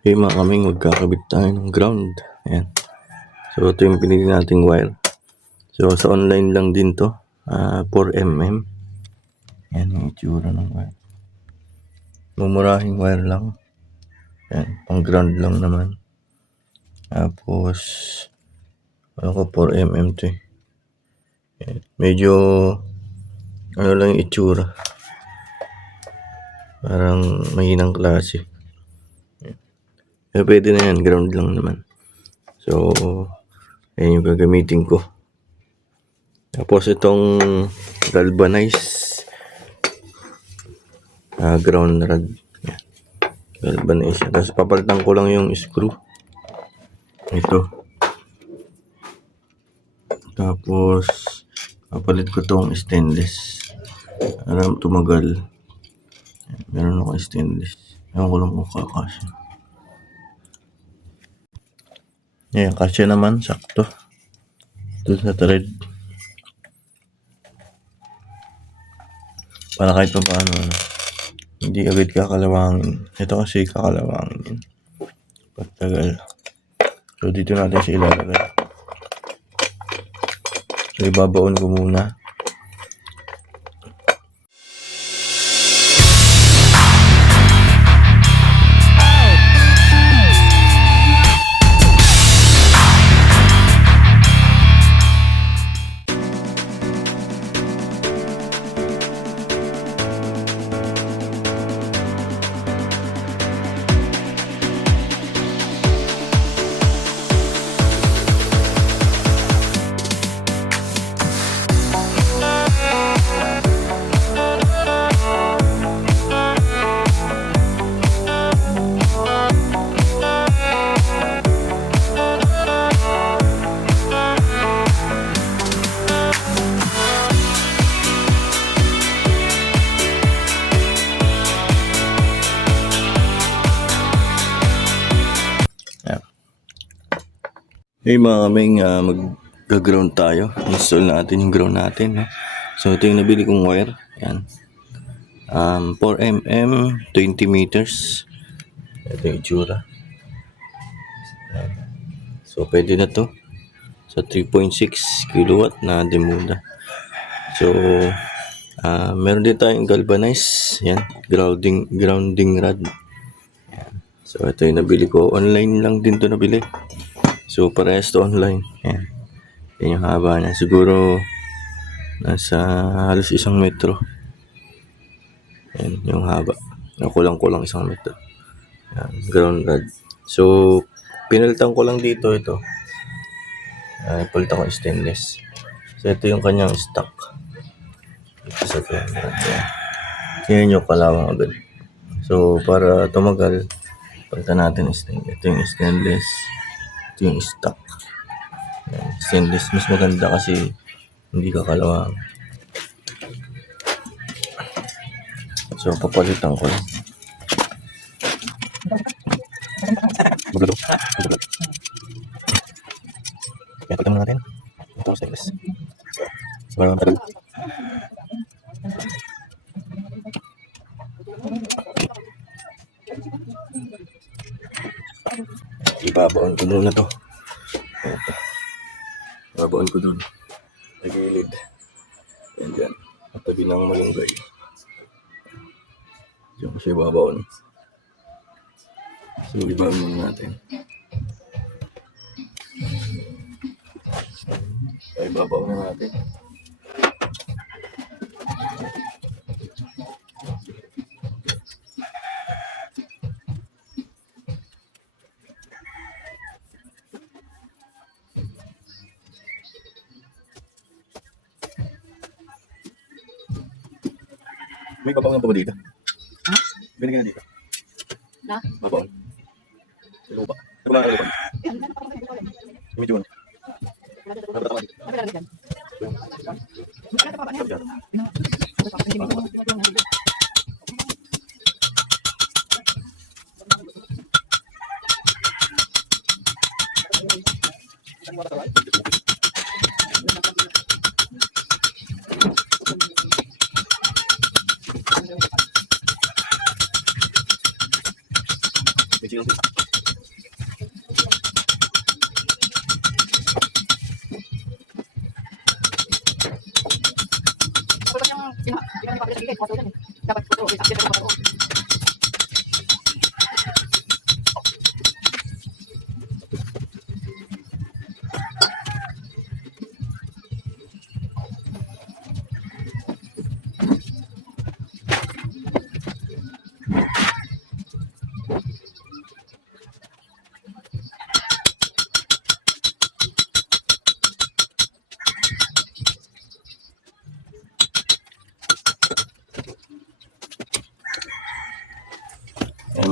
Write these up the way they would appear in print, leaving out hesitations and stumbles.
Okay mga kaming, magkakabit tayo ng ground. Ayan. So ito yung pinili nating wire. So sa online lang din to, 4mm. Ayan yung itsura ng wire. Mumurahing wire lang. Ayan, pang ground lang naman. Tapos ano ko, 4mm to eh. Ayan. Medyo ano lang yung itsura. Parang mahinang klase. Pero pwede na yan, ground lang naman. So ayan yung gagamitin ko. Tapos itong galvanized ground rod. Yan. Galvanized. Tapos papalitan ko lang yung screw. Ito. Tapos papalit ko tong stainless. Para tumagal. Meron akong stainless. Ewan ko lang kung kakasya. Ayan, kasya naman. Sakto. Ito sa thread. Para kahit pa paano, hindi agad kakalawangin. Ito kasi kakalawangin. Pagtagal. So dito natin siya ilalagay. So ibabaon ko muna. Hey mga kaming, mag-ground tayo. Install natin yung ground natin. No? So ito yung nabili kong wire. Yan. 4mm, 20 meters. Ito yung itsura. Yan. So pwede na to. Sa 3.6 kilowatt na demuda. So meron din tayong galvanized. Yan. Grounding rod. Yan. So ito yung nabili ko. Online lang din to nabili. So parehas to online. Yan. Yan yung haba niya. Siguro nasa halos 1 metro. Yan yung haba. Kulang-kulang 1 metro. Yan, ground rod. So pinalitan ko lang dito ito. Palitan ko stainless. So ito yung kanyang stock. Ito sa ground rod. Yan yung kalawang agad. So para tumagal, palitan natin stainless. Ito yung stainless. Ito yung stock. Yan, stainless. Mas maganda kasi hindi kakalawang. So papalitan ko lang. Maglalo. Kaya palitan muna natin. Ito stainless. Para matagal. Ibabaon ko muna to. Ito. Ibabaon ko dun. Sa gilid. Yan dyan. At tabi ng malunggay. Diyan ko siya ibabaon. So ibabaon natin. So ibabaon na natin. May babaon pa ba dito? Ha? Binigyan na dito. Na? Babaon. Sa lupa. Ito ba ang lupa? Medyo mo. Medyo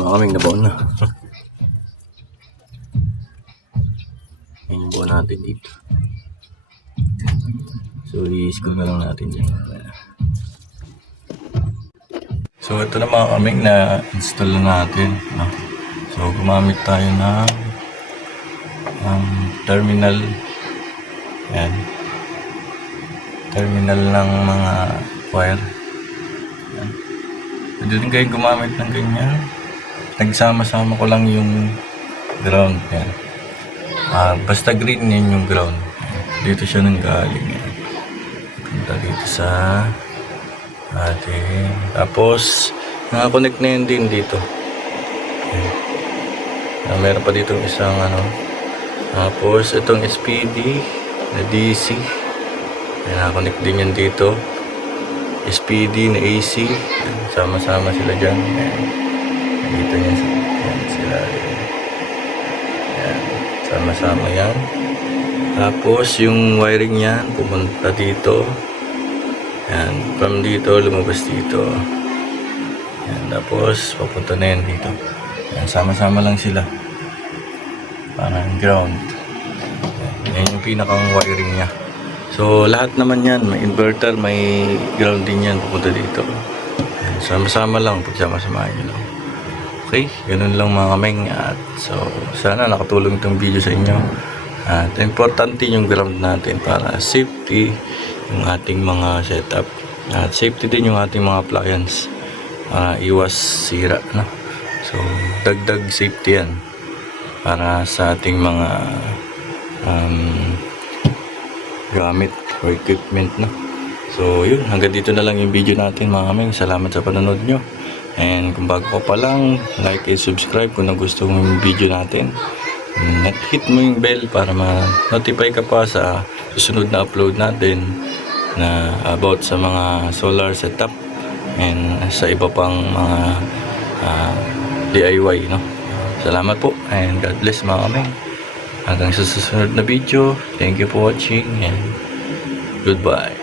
mga kaming nabaon na. Yan yung buwan natin dito. So, i-screw na lang natin dyan. So, ito na mga kaming na install na natin. No? So, gumamit tayo ng terminal. Yan. Terminal ng mga wire. Yan. Pwede din kayo gumamit ng ganyan. Nagsama-sama ko lang yung ground. Yan. Basta green yun yung ground. Dito siya nang galing. Yan. Punta dito sa ating. Tapos, nakakonect na yun din dito. Yan. Meron pa dito isang ano. Tapos, itong SPD na DC. Yan, nakakonect din yan dito. SPD na AC. Yan. Sama-sama sila dyan. Yan. Dito yan sila. Yan. Sama-sama yan. Tapos, yung wiring yan, pumunta dito. Yan. From dito, lumabas dito. Yan. Tapos, papunta na yan dito. Yan. Sama-sama lang sila. Parang ground. Yan yung pinakang wiring niya. So, lahat naman yan. May inverter, may ground din yan. Pupunta dito. Yan. Sama-sama lang. Pagsama-samahin nyo lang. Okay, ganun lang mga kaming. At so, sana nakatulong itong video sa inyo. At importante yung ground natin para safety yung ating mga setup. At safety din yung ating mga appliance para iwas sira. No? So, dagdag safety yan para sa ating mga gamit or equipment. No? So, yun. Hanggang dito na lang yung video natin mga kaming. Salamat sa panonood nyo. And kung bago ka pa lang, like and subscribe kung nagustuhan mo yung video natin. Hit mo yung bell para ma-notify ka pa sa susunod na upload natin na about sa mga solar setup and sa iba pang mga DIY. No? Salamat po and God bless mga kaming. Hanggang sa susunod na video. Thank you for watching and goodbye.